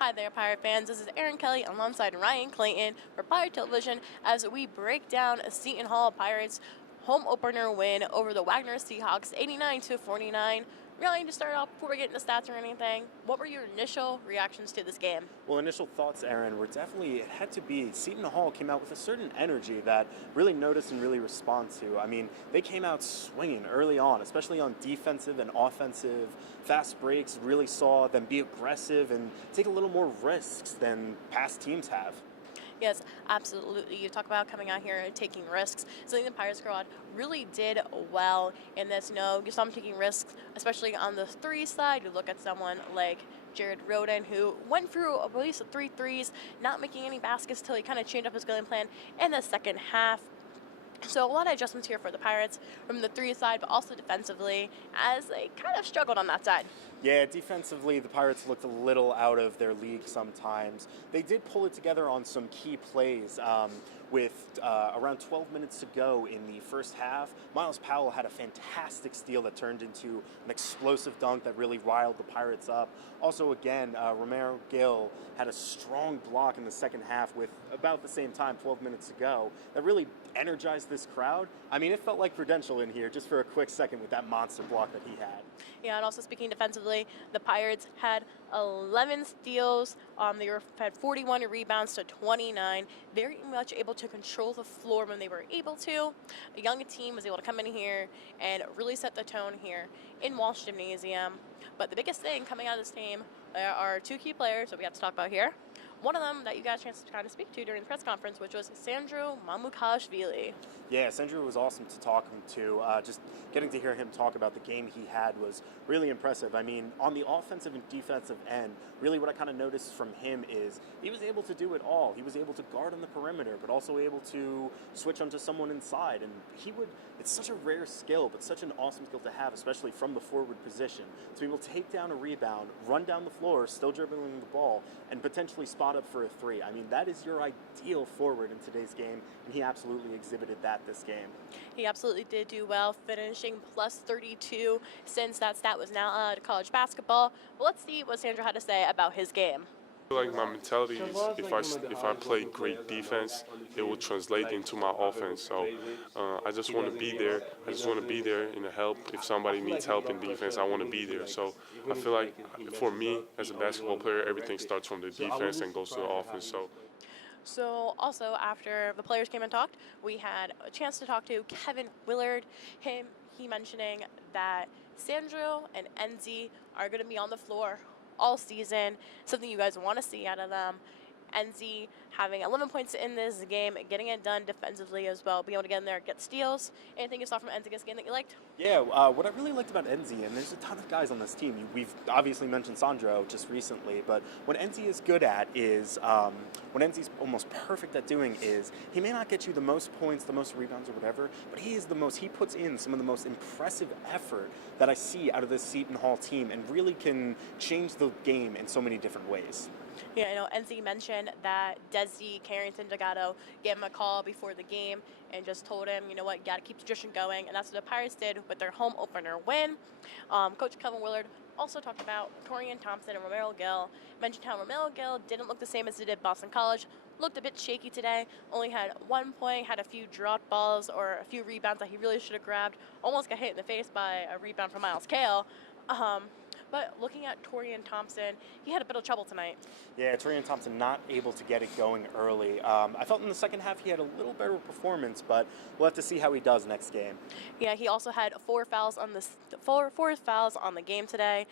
Hi there, Pirate fans. This is Erin Kelly alongside Ryan Clayton for Pirate Television as we break down a Seton Hall Pirates home opener win over the Wagner Seahawks 89-49. Ryan, to start off, before we get into stats or anything, what were your initial reactions to this game? Well, initial thoughts, Erin, were definitely, it had to be, Seton Hall came out with a certain energy that really noticed and really respond to. I mean, they came out swinging early on, especially on defensive and offensive. Fast breaks, really saw them be aggressive and take a little more risks than past teams have. Yes, absolutely. You talk about coming out here and taking risks. So I think the Pirates squad really did well in this. You saw them taking risks, especially on the three side. You look at someone like Jared Roden, who went through at least three threes, not making any baskets till he kind of changed up his game plan in the second half. So a lot of adjustments here for the Pirates from the three side, but also defensively, as they kind of struggled on that side. Yeah, defensively, the Pirates looked a little out of their league sometimes. They did pull it together on some key plays. With around 12 minutes to go in the first half, Miles Powell had a fantastic steal that turned into an explosive dunk that really riled the Pirates up. Also, again, Romero Gill had a strong block in the second half with about the same time, 12 minutes to go, that really energized this crowd. I mean, it felt like Prudential in here just for a quick second with that monster block that he had. Yeah, and also speaking defensively, the Pirates had 11 steals. They had 41 rebounds to 29. Very much able to control the floor when they were able to. A young team was able to come in here and really set the tone here in Walsh Gymnasium. But the biggest thing coming out of this team, there are two key players that we have to talk about here. One of them that you got a chance to kind of speak to during the press conference, which was Sandro Mamukashvili. Yeah, Sandro was awesome to talk to. Just getting to hear him talk about the game he had was really impressive. I mean, on the offensive and defensive end, really what I kind of noticed from him is he was able to do it all. He was able to guard on the perimeter, but also able to switch onto someone inside. And it's such a rare skill, but such an awesome skill to have, especially from the forward position. To be able to take down a rebound, run down the floor, still dribbling the ball, and potentially spot up for a three. I mean, that is your ideal forward in today's game, and he absolutely exhibited that this game. He absolutely did do well, finishing plus 32 since that stat was now college basketball. But let's see what Sandro had to say about his game. I feel like my mentality is if I play great defense, it will translate into my offense. So I just want to be there. I just want to be there in the help. If somebody needs help in defense, I want to be there. So I feel like for me as a basketball player, everything starts from the defense and goes to the offense. So also after the players came and talked, we had a chance to talk to Kevin Willard. He mentioning that Sandro and Enzi are going to be on the floor all season, something you guys want to see out of them. Enzi having 11 points in this game, getting it done defensively as well, being able to get in there, get steals. Anything you saw from Enzi this game that you liked? Yeah, what I really liked about Enzi, and there's a ton of guys on this team, we've obviously mentioned Sandro just recently, but what Enzi is good at is, what Enzi's almost perfect at doing is, he may not get you the most points, the most rebounds or whatever, but he puts in some of the most impressive effort that I see out of this Seton Hall team and really can change the game in so many different ways. Yeah, Enzi mentioned that Desi Carrington Delgado gave him a call before the game and just told him, you know what, you got to keep the tradition going. And that's what the Pirates did with their home opener win. Coach Kevin Willard also talked about Torian Thompson and Romero Gill. Mentioned how Romero Gill didn't look the same as he did Boston College. Looked a bit shaky today. Only had 1 point, had a few dropped balls or a few rebounds that he really should have grabbed. Almost got hit in the face by a rebound from Miles Kale. But looking at Torian Thompson, he had a bit of trouble tonight. Yeah, Torian Thompson not able to get it going early. I felt in the second half he had a little better performance, but we'll have to see how he does next game. Yeah, he also had four fouls on the game today.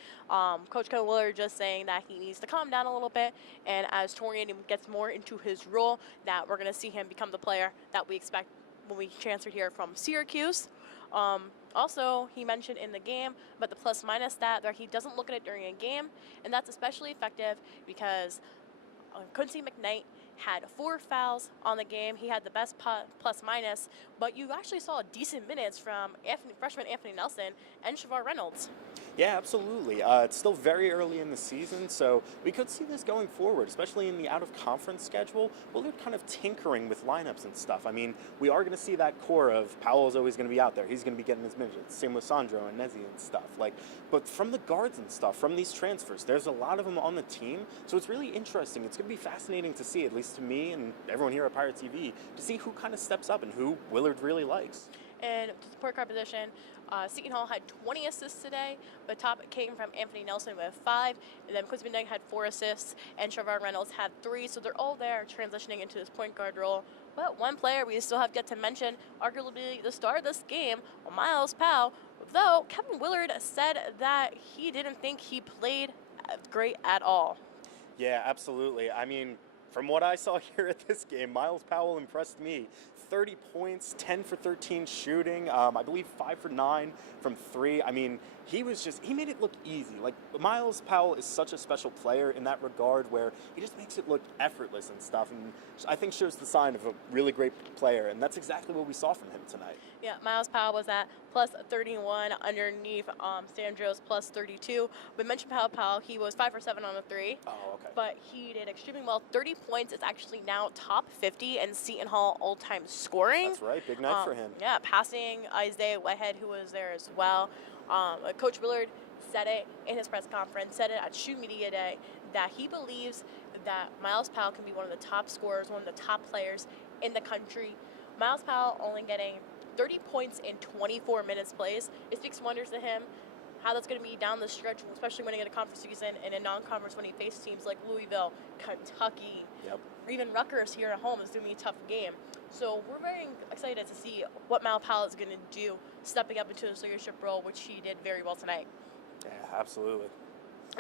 Coach Kevin Willard just saying that he needs to calm down a little bit, and as Torian gets more into his role, that we're going to see him become the player that we expect when we transferred here from Syracuse. Also, he mentioned in the game about the plus-minus stat that he doesn't look at it during a game, and that's especially effective because Quincy McKnight had 4 fouls on the game. He had the best plus minus, but you actually saw decent minutes from freshman Anthony Nelson and Shavar Reynolds. Yeah, absolutely. It's still very early in the season, so we could see this going forward, especially in the out-of-conference schedule. Well, they're kind of tinkering with lineups and stuff. I mean, we are going to see that core of Powell's always going to be out there. He's going to be getting his minutes. Same with Sandro and Nezi and stuff. But from the guards and stuff, from these transfers, there's a lot of them on the team, so it's really interesting. It's going to be fascinating to see, at least to me and everyone here at Pirate TV, to see who kind of steps up and who Willard really likes. And to the point guard position, Seton Hall had 20 assists today, but top came from Anthony Nelson with 5, and then Quincy Beneg had 4 assists, and Shavar Reynolds had 3, so they're all there transitioning into this point guard role. But one player we still have yet to mention, arguably the star of this game, Miles Powell, though Kevin Willard said that he didn't think he played great at all. Yeah, absolutely. I mean, from what I saw here at this game, Miles Powell impressed me. 30 points, 10 for 13 shooting, I believe 5 for 9 from 3. I mean, he made it look easy. Like, Miles Powell is such a special player in that regard where he just makes it look effortless and stuff, and I think shows the sign of a really great player, and that's exactly what we saw from him tonight. Yeah, Miles Powell was at plus 31 underneath Sandro's plus 32. We mentioned Powell, he was 5 for 7 on the 3. Oh, okay. But he did extremely well. 30 points is actually now top 50 in Seton Hall all-time scoring. That's right, big night for him. Yeah, passing Isaiah Whitehead, who was there as well. Coach Willard said it in his press conference, said it at SHU Media Day, that he believes that Miles Powell can be one of the top scorers, one of the top players in the country. Miles Powell only getting 30 points in 24 minutes plays. It speaks wonders to him. How that's going to be down the stretch, especially when he get a conference season and in non-conference when he faces teams like Louisville, Kentucky, or even Rutgers here at home is going to be a tough game. So we're very excited to see what Miles Powell is going to do, stepping up into his leadership role, which he did very well tonight. Yeah, absolutely.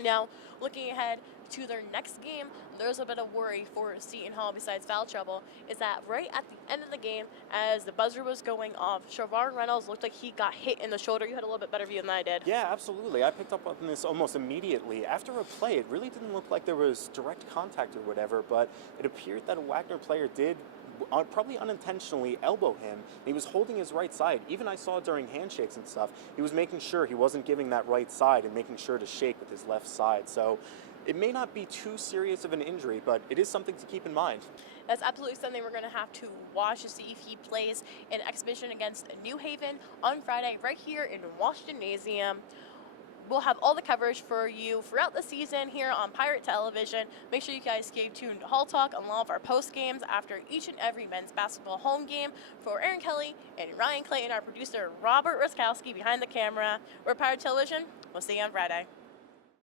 Now, looking ahead to their next game, there's a bit of worry for Seton Hall besides foul trouble, is that right at the end of the game, as the buzzer was going off, Shavar Reynolds looked like he got hit in the shoulder. You had a little bit better view than I did. Yeah, absolutely. I picked up on this almost immediately. After a play, it really didn't look like there was direct contact or whatever, but it appeared that a Wagner player did probably unintentionally elbow him. He was holding his right side. Even I saw during handshakes and stuff, he was making sure he wasn't giving that right side and making sure to shake with his left side. So it may not be too serious of an injury, but it is something to keep in mind. That's absolutely something we're going to have to watch to see if he plays in exhibition against New Haven on Friday right here in Washington Gymnasium. We'll have all the coverage for you throughout the season here on Pirate Television. Make sure you guys stay tuned to Hall Talk and all of our post games after each and every men's basketball home game. For Erin Kelly and Ryan Clayton, our producer Robert Ruskowski behind the camera, we're Pirate Television. We'll see you on Friday.